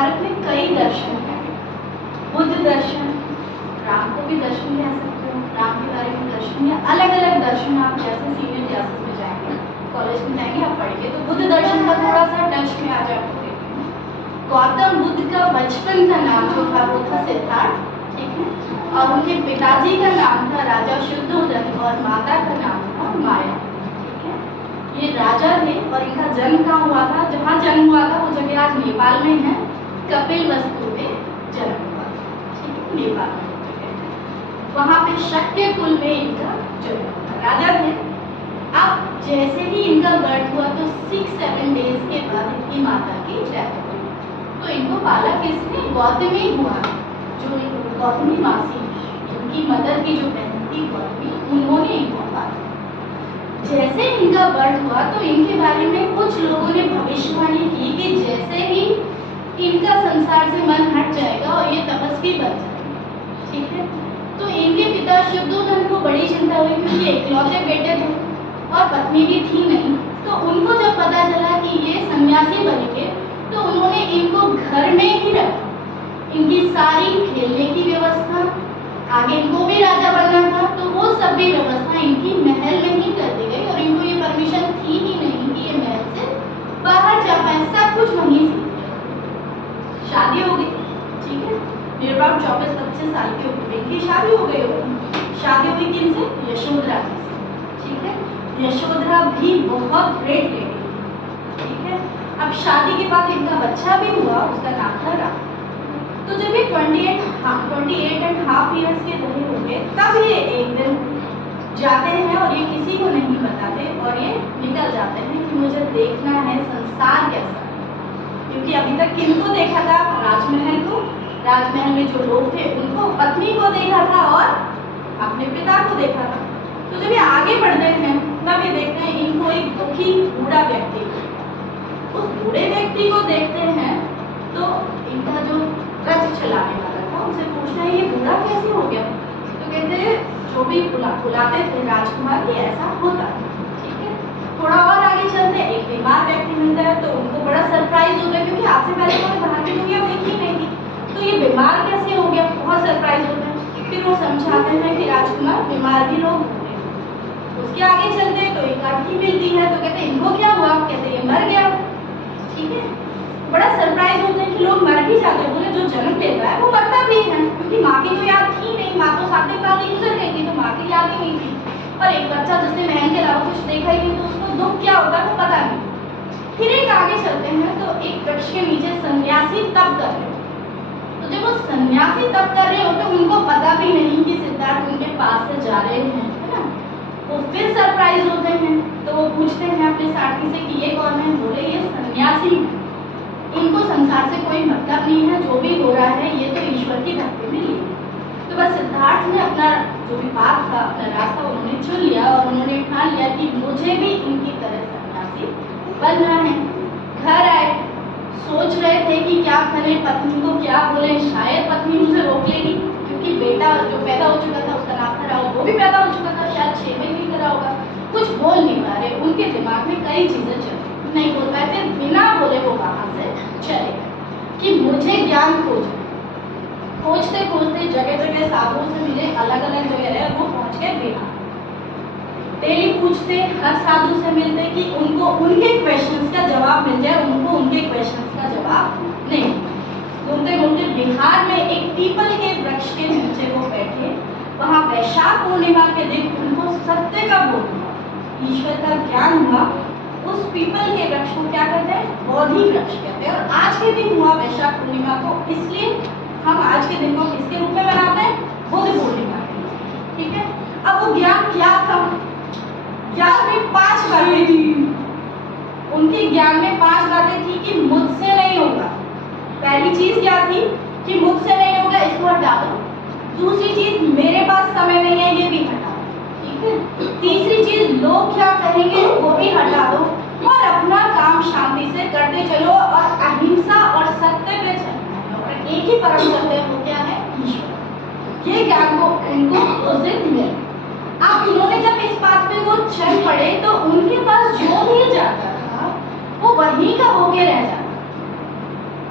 भारत में कई दर्शन हैं। बुद्ध दर्शन, राम को भी दर्शन कह सकते हो, राम के बारे में दर्शन या अलग अलग दर्शन आप जैसे सीनियर क्लासेस में जाएंगे, कॉलेज में जाएंगे, आप पढ़ेंगे तो बुद्ध दर्शन का थोड़ा सा टच में आ जाएगा। गौतम बुद्ध का बचपन का नाम जो था वो था सिद्धार्थ, ठीक है, और उनके पिताजी का नाम था राजा शुद्धोधन और माता का नाम था माया, ठीक है। ये राजा थे और इनका जन्म कहाँ हुआ था, जहाँ जन्म हुआ था वो जगह आज नेपाल में है, कपिलवस्तु में जन्म हुआ था, ठीक है, नेपाल में वहाँ पे शक्य कुल में इनका जन्म हुआ, राजा थे। अब जैसे ही इनका बर्थ हुआ तो 6-7 डेज के बाद इनकी माता की डेथ हो गई, तो इनको पाला किसने, गौतमी हुआ, जो गौतमी मासी, इनकी मदर की जो बहन थी गौतमी, उन्होंने इनको पाला। जैसे इनका बर्थ हुआ तो इनके बारे में कुछ लोगों ने भविष्यवाणी की कि जैसे ही इनका संसार से मन हट जाएगा और ये तपस्वी बन जाएंगे, ठीक है। तो इनके पिता शुद्धोधन को बड़ी चिंता हुई क्योंकि इकलौते बेटे थे और पत्नी भी थी नहीं, तो उनको जब पता चला कि ये सन्यासी बनेंगे तो उन्होंने इनको घर में ही रखा। इनकी सारी खेलने की व्यवस्था, आगे इनको भी राजा बनना था तो वो सब भी व्यवस्था इनकी महल में ही कर दी गई और इनको ये परमिशन थी ही नहीं कि ये महल से बाहर जा पाए, सब कुछ वहीं से। शादी हो गई, ठीक है, मेरे बाप 24-25 साल की हो गई, इनकी शादी हो गई होगी। शादी हुई किन से, यशोधरा जी से, ठीक है। यशोधरा भी बहुत ग्रेट लेडी, ठीक है। अब शादी के बाद इनका बच्चा भी हुआ, उसका नाम था राम। तो जब ये 28.5 ईयर्स के रहे होंगे तब ये एक दिन जाते हैं और ये किसी को नहीं बताते और ये निकल जाते हैं कि मुझे देखना है संसार कैसा है, क्योंकि अभी तक किनको देखा था, राजमहल को, राजमहल में जो लोग थे उनको, पत्नी को देखा था और अपने पिता को देखा था। तो जब ये आगे बढ़ते हैं तब ये देखते हैं इनको एक दुखी बूढ़ा व्यक्ति, उस बूढ़े व्यक्ति को देखते हैं तो इनका जो रथ चलाने वाला था उनसे पूछना है ये बूढ़ा कैसे हो गया, तो कहते हैं जो भी बुलाते थे राजकुमार ये ऐसा होता है, ठीक है। थोड़ा और आगे चलते एक बीमार व्यक्ति मिलता है तो उनको बड़ा सरप्राइज होता है क्योंकि आज से पहले उन्होंने बाहर की दुनिया देखी नहीं थी, तो ये बीमार कैसे हो गया, बहुत सरप्राइज होता है। फिर वो समझाते हैं कि राजकुमार बीमार भी लोग होते हैं। उसके आगे चलते तो एक लड़की मिलती है तो कहते इनको क्या हुआ, कहते ये मर गया, ठीक है। बड़ा सरप्राइज होता है कि लोग मर भी जाते हैं, बोले जो जन्म लेता है वो मरता भी है क्योंकि माँ की तो याद थी नहीं, माँ तो साथ साल गुजर गई थी तो माँ की याद ही नहीं थी, और एक बच्चा जिसने बहन के अलावा कुछ देखा ही नहीं तो उसको दुख क्या होता है वो पता नहीं। फिर एक आगे चलते हैं तो एक वृक्ष के नीचे सन्यासी तप कर रहे हो, तो जब वो सन्यासी तप कर रहे होते उनको पता भी नहीं कि सिद्धार्थ उनके पास से जा रहे हैं, है ना। वो फिर सरप्राइज होते हैं तो वो पूछते हैं अपने साथी से कि ये कौन है, बोले ये सन्यासी है, इनको संसार से कोई मतलब नहीं है, जो भी हो रहा है ये तो ईश्वर की भक्ति में ही। तो बस सिद्धार्थ ने अपना जो भी पाप था, अपना रास्ता उन्होंने चुन लिया और उन्होंने ठान लिया कि मुझे भी इनकी तरह सन्यासी बनना है। घर आए, सोच रहे थे कि क्या करें, पत्नी को क्या बोले, शायद पत्नी मुझे रोक लेगी क्योंकि बेटा जो पैदा हो चुका था उसका नाम था राहुल, वो भी पैदा हो चुका था, शायद 6 महीने का रहा होगा, कुछ बोल नहीं पा रहे, उनके दिमाग में कई चीजें चल रही, नहीं बोल पाए, फिर बिना बोले वो वहां से चले गए कि मुझे ज्ञान खोजना। खोजते खोजते जगह जगह साधुओं से मिले, अलग अलग जगह रहे, वो पहुंच गए बिहार। डेली पूछते, हर साधु से मिलते कि उनको उनके क्वेश्चंस का जवाब मिल जाए, उनको उनके क्वेश्चंस का जवाब नहीं। घूमते घूमते बिहार में एक पीपल के वृक्ष के नीचे वो बैठे, वहाँ वैशाख पूर्णिमा के दिन उनको सत्य का बोध हुआ, ईश्वर का ज्ञान हुआ। उस पीपल के वृक्ष को क्या कहते हैं, बोधि वृक्ष कहते हैं। और आज के दिन हुआ वैशाख पूर्णिमा को, इसलिए हम आज के दिन को किसके रूप में मनाते हैं, बुद्ध पूर्णिमा के, ठीक है। अब वो ज्ञान क्या था, ज्ञान में 5 बातें थी, उनके ज्ञान में 5 बातें थी कि मुझसे नहीं होगा। पहली चीज क्या थी कि मुझसे नहीं होगा, इसको हटा दो। दूसरी चीज मेरे पास समय नहीं है, ये भी हटा दो, ठीक है। तीसरी चीज लोग क्या कहेंगे वो भी हटा दो और अपना काम शांति से करते चलो और अहिंसा और सत्य पे चलना है और एक ही परम सत्य वो क्या है, ईश्वर। ये ज्ञान को उनको उस दिन मिला। अब इन्होंने जब इस बात पे वो चल पड़े तो उनके पास जो भी जाता था वो वहीं का होके रह जाता।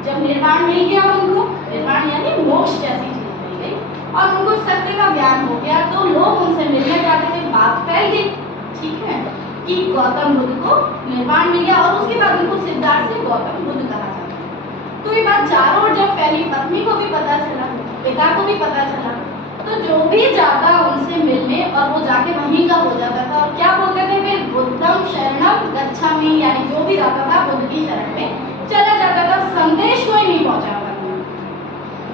जब जब निर्वाण मिल गया उनको, निर्वाण यानी मोक्ष जैसी चीज मिल गई और उनको सत्य का ज्ञान हो गया, तो लोग उनसे मिलने जाते थे, बात फैल गई, ठीक है, कि गौतम बुद्ध को निर्वाण मिल गया और उसके बाद उनको सिद्धार्थ से गौतम बुद्ध कहा जाता है। तो ये बात चारों ओर जब फैली, पत्नी को भी पता चला, पिता को भी पता चला, तो जो भी जाता उनसे मिलने और वो जाके वहीं का हो जाता था और क्या बोलते थे फिर, बुद्धम शरणम गच्छामि, यानी जो भी जाता था बुद्ध की शरण में चला जाता था, संदेश कोई नहीं पहुंचा पाता।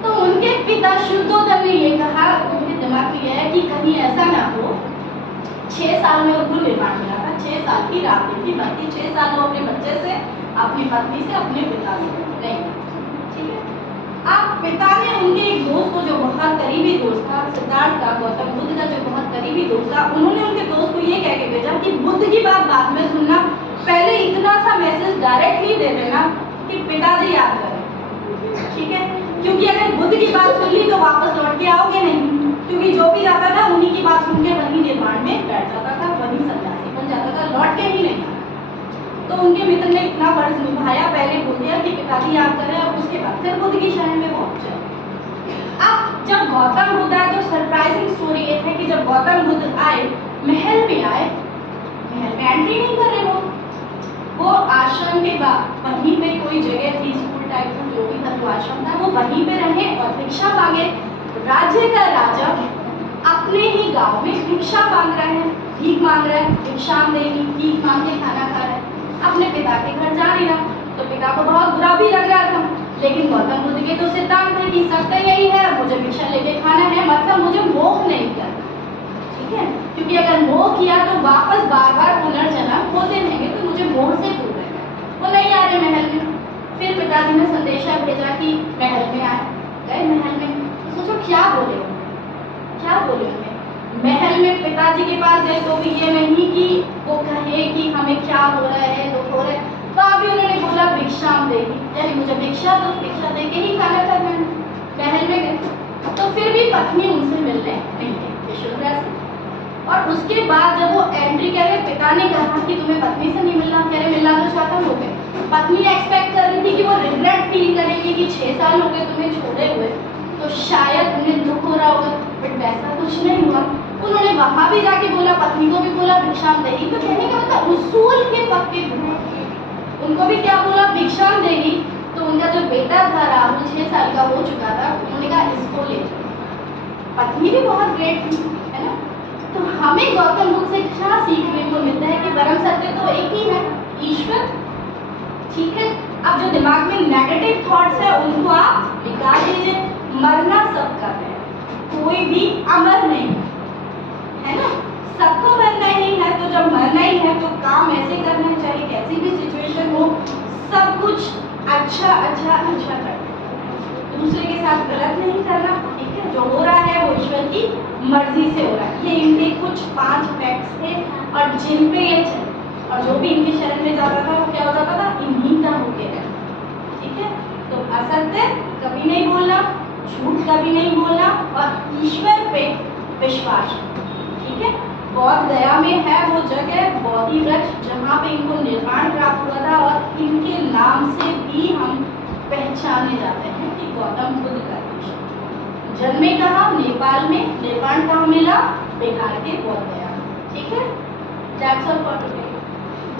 तो उनके पिता शुद्धोधन ने ये कहा, उनके दिमाग में यह है कि कहीं ऐसा ना हो, 6 साल में उनको निर्वाण मिला था, 6 साल की रात थी, बाकी 6 साल वो अपने बच्चे से, अपनी पत्नी से, अपने पिता से नहीं, ठीक है। अब पिता ने उनके एक दोस्त को, जो बहुत करीबी दोस्त था, सिद्धार्थ का, गौतम बुद्ध का जो बहुत करीबी दोस्त था, उन्होंने उनके दोस्त को ये कह के भेजा कि बुद्ध की बात बाद में सुनना, पहले इतना सा मैसेज डायरेक्टली दे देना कि पिताजी याद करें, ठीक है, क्योंकि अगर बुद्ध की बात सुन ली तो वापस लौट के आओगे नहीं, क्योंकि जो भी जाता था उन्हीं की बात सुन के वहीं निर्वाण में बैठ जाता था, वहीं सन्यासी बन जाता था, लौट के ही नहीं आया। तो उनके मित्र ने इतना फर्ज निभाया, पहले बोल दिया कि पिताजी याद करें और उसके बाद फिर बुद्ध की शरण में पहुंचे। अब जब गौतम बुद्ध आए तो सरप्राइजिंग स्टोरी ये है कि जब गौतम बुद्ध आए, महल में आए, महल में एंट्री नहीं कर रहे वो आश्रम के बाद वहीं पे कोई जगह थी, स्कूल टाइप का जो भी था, जो आश्रम था, वो वहीं पे रहे और भिक्षा मांगे। राज्य का राजा अपने ही गांव में भिक्षा मांग रहे हैं, भीख मांग रहे हैं, भिक्षा देनी, भीख मांग के खाना खा रहे हैं, अपने पिता के घर जा नहीं रहा। तो पिता को बहुत बुरा भी लग रहा था, लेकिन गौतम बुद्ध के तो सिद्धांत थे कि सत्य यही है, मुझे भिक्षा लेके खाना है, मतलब मुझे मोह नहीं करना, ठीक है, क्योंकि अगर मोह किया तो वापस बार बार पुनर्जन्म होते रहेंगे, तो मुझे मोह से दूर रहना है। वो नहीं आ रहे महल में। फिर पिताजी ने संदेशा भेजा कि महल में आए, गए महल में, तो सोचो क्या बोले उन्हें महल में। पिताजी के पास गए तो भी ये नहीं कि वो कहे कि हमें क्या हो रहा है, दुख हो रहा है, तो अभी उन्होंने बोला भिक्षा देगी, यानी मुझे भिक्षा दे के ही खाना था। महल में गए तो फिर भी पत्नी उनसे मिलने नहीं गई, यशोधरा से। और उसके बाद जब वो एंट्री कर रहे, पिता ने कहा कि तुम्हें पत्नी से नहीं मिलना, कह रहे मिलना तो चाहता हो गए। पत्नी एक्सपेक्ट कर रही थी कि वो रिग्रेट फील करेंगे कि 6 साल हो गए तुम्हें छोड़े हुए, तो शायद उन्हें दुख हो रहा होगा, बट वैसा कुछ नहीं हुआ। उन्होंने वहां भी जाके बोला, पत्नी को भी बोला भिक्षाम देगी, तो कहने का मतलब उसूल के पक्के थे। उनको भी क्या बोला, भिक्षाम देगी। तो उनका जो बेटा था राहुल, 6 साल का हो चुका था, उन्होंने कहा इसको ले। पत्नी भी बहुत ग्रेट थी, है ना। तो हमें गौतम बुद्ध से क्या सीखने को मिलता है कि परम सत्य तो एक ही है, ईश्वर, ठीक है। अब जो दिमाग में नेगेटिव थॉट्स है उनको आप निकाल लीजिए। मरना सबका है, कोई भी अमर नहीं है ना, सबको मरना ही है। तो जब मरना ही है तो काम ऐसे करना चाहिए, कैसी भी सिचुएशन हो, सब कुछ अच्छा करना, दूसरे के साथ गलत नहीं करना, ठीक है। जो हो रहा है वो ईश्वर की मर्जी से हो रहा है। ये इनके कुछ 5 फैक्ट्स थे और जिन पे ये चले, और जो भी इनकी शरण में जाता था वो क्या हो जाता था, इन्हीं का हो गया, ठीक है। तो असत्य कभी नहीं बोलना, झूठ कभी नहीं बोलना और ईश्वर पे विश्वास, ठीक है। बौद्ध गया में है वो जगह, बोधि वृक्ष, जहाँ पे इनको निर्वाण प्राप्त हुआ था और इनके नाम से भी हम पहचाने जाते हैं कि गौतम बुद्ध का देश। जन्मे कहाँ, नेपाल में, निर्वाण कहाँ मिला, बिहार के बौद्ध गया, ठीक है। That's all for today.